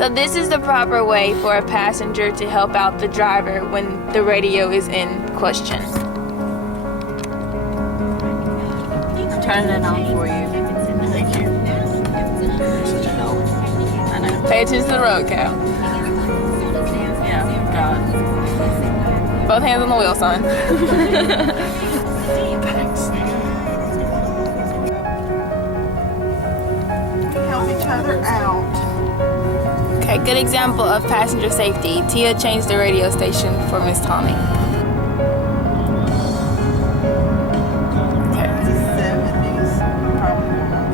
So this is the proper way for a passenger to help out the driver when the radio is in question. Turn it on for you. Thank you. You're such a help. I know. Pay attention to the road, Cal. Yeah, God. Both hands on the wheel, son. Thanks. Help each other out. Okay, good example of passenger safety. Tia changed the radio station for Miss Tommy. Okay. 70s. Probably not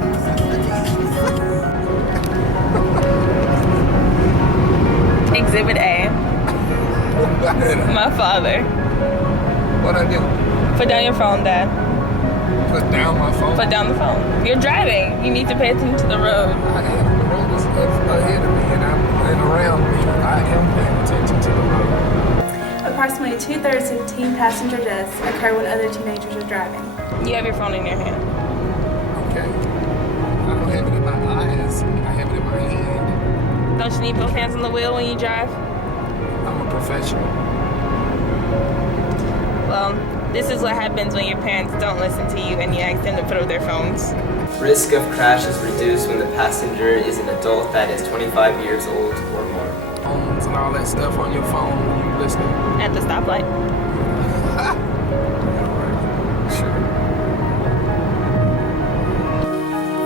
70s. Exhibit A. My father. What'd I do? Put down your phone, Dad. Put down my phone? Put down the phone. You're driving. You need to pay attention to the road. I am. The road is ahead of me and around me. I am paying attention to the road. Approximately 2/3 of teen passenger deaths occur when other teenagers are driving. You have your phone in your hand. Okay. I don't have it in my eyes. I have it in my hand. Don't you need both hands on the wheel when you drive? I'm a professional. Well, this is what happens when your parents don't listen to you and you ask them to put up their phones. Risk of crash is reduced when the passenger is an adult that is 25 years old or more. Phones and all that stuff on your phone when you're listening. At the stoplight. Sure.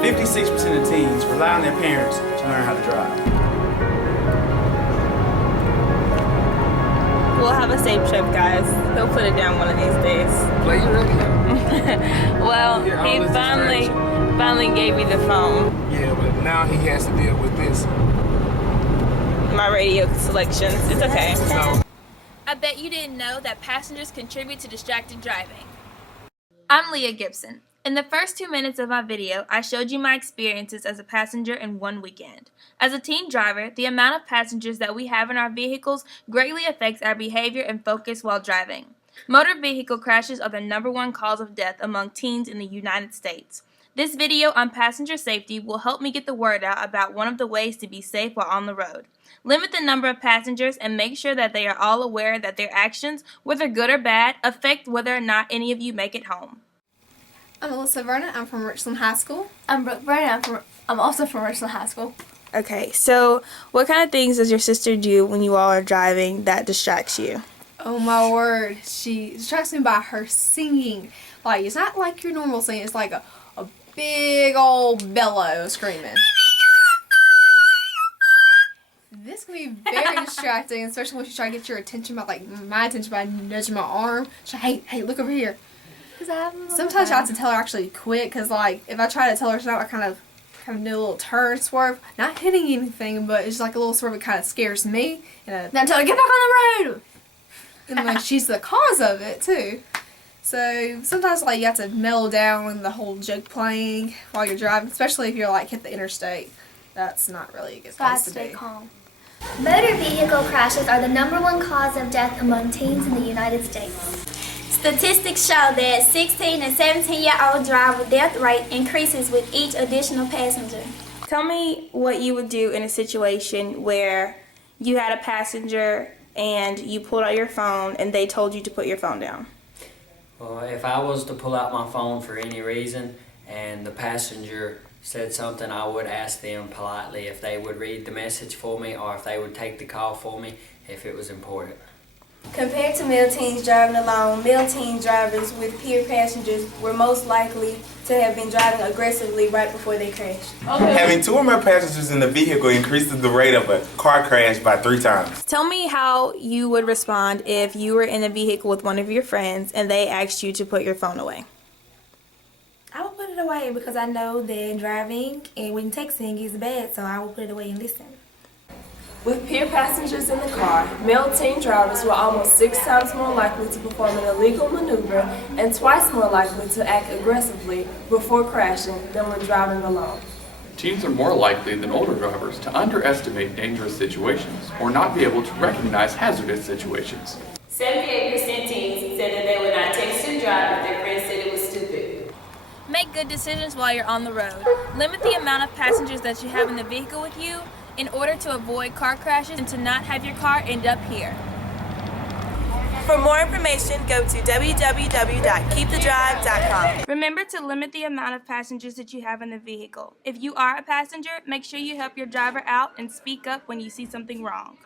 56% of teens rely on their parents to learn how to drive. We'll have a safe trip, guys. He'll put it down one of these days. Play your radio. Well, Yeah, all he this finally gave me the phone. Yeah, but now he has to deal with this. My radio selections. It's okay. So, I bet you didn't know that passengers contribute to distracted driving. I'm Leah Gibson. In the first 2 minutes of my video, I showed you my experiences as a passenger in one weekend. As a teen driver, the amount of passengers that we have in our vehicles greatly affects our behavior and focus while driving. Motor vehicle crashes are the #1 cause of death among teens in the United States. This video on passenger safety will help me get the word out about one of the ways to be safe while on the road. Limit the number of passengers and make sure that they are all aware that their actions, whether good or bad, affect whether or not any of you make it home. I'm Alyssa Vernon. I'm from Richland High School. I'm Brooke Vernon. I'm also from Richland High School. Okay, so what kind of things does your sister do when you all are driving that distracts you? Oh my word, she distracts me by her singing. Like, it's not like your normal singing, it's like a big old bellow screaming. This can be very distracting, especially when she's trying to get your attention by, like, my attention by nudging my arm. She's like, hey, look over here. Sometimes I have to tell her actually quit, because, like, if I try to tell her stop, I kind of do a little turn, swerve. Not hitting anything, but it's like a little swerve that kind of scares me. And Now tell her, get back on the road! and like, she's the cause of it, too. So sometimes, like, you have to mellow down and the whole joke playing while you're driving, especially if you're, like, hit the interstate. That's not really a good place to Stay be. calm. Motor vehicle crashes are the #1 cause of death among teens in the United States. Statistics show that 16 and 17-year-old driver death rate increases with each additional passenger. Tell me what you would do in a situation where you had a passenger and you pulled out your phone and they told you to put your phone down. Well, if I was to pull out my phone for any reason and the passenger said something, I would ask them politely if they would read the message for me or if they would take the call for me if it was important. Compared to male teens driving alone, male teen drivers with peer passengers were most likely to have been driving aggressively right before they crashed. Having 2 or more passengers in the vehicle increases the rate of a car crash by 3 times. Tell me how you would respond if you were in a vehicle with one of your friends and they asked you to put your phone away. I would put it away because I know that driving and when texting is bad, so I would put it away and listen. With peer passengers in the car, male teen drivers were almost 6 times more likely to perform an illegal maneuver and twice more likely to act aggressively before crashing than when driving alone. Teens are more likely than older drivers to underestimate dangerous situations or not be able to recognize hazardous situations. 78% teens said that they would not text and drive if their friends said it was stupid. Make good decisions while you're on the road. Limit the amount of passengers that you have in the vehicle with you, in order to avoid car crashes and to not have your car end up here. For more information, go to www.keepthedrive.com. Remember to limit the amount of passengers that you have in the vehicle. If you are a passenger, make sure you help your driver out and speak up when you see something wrong.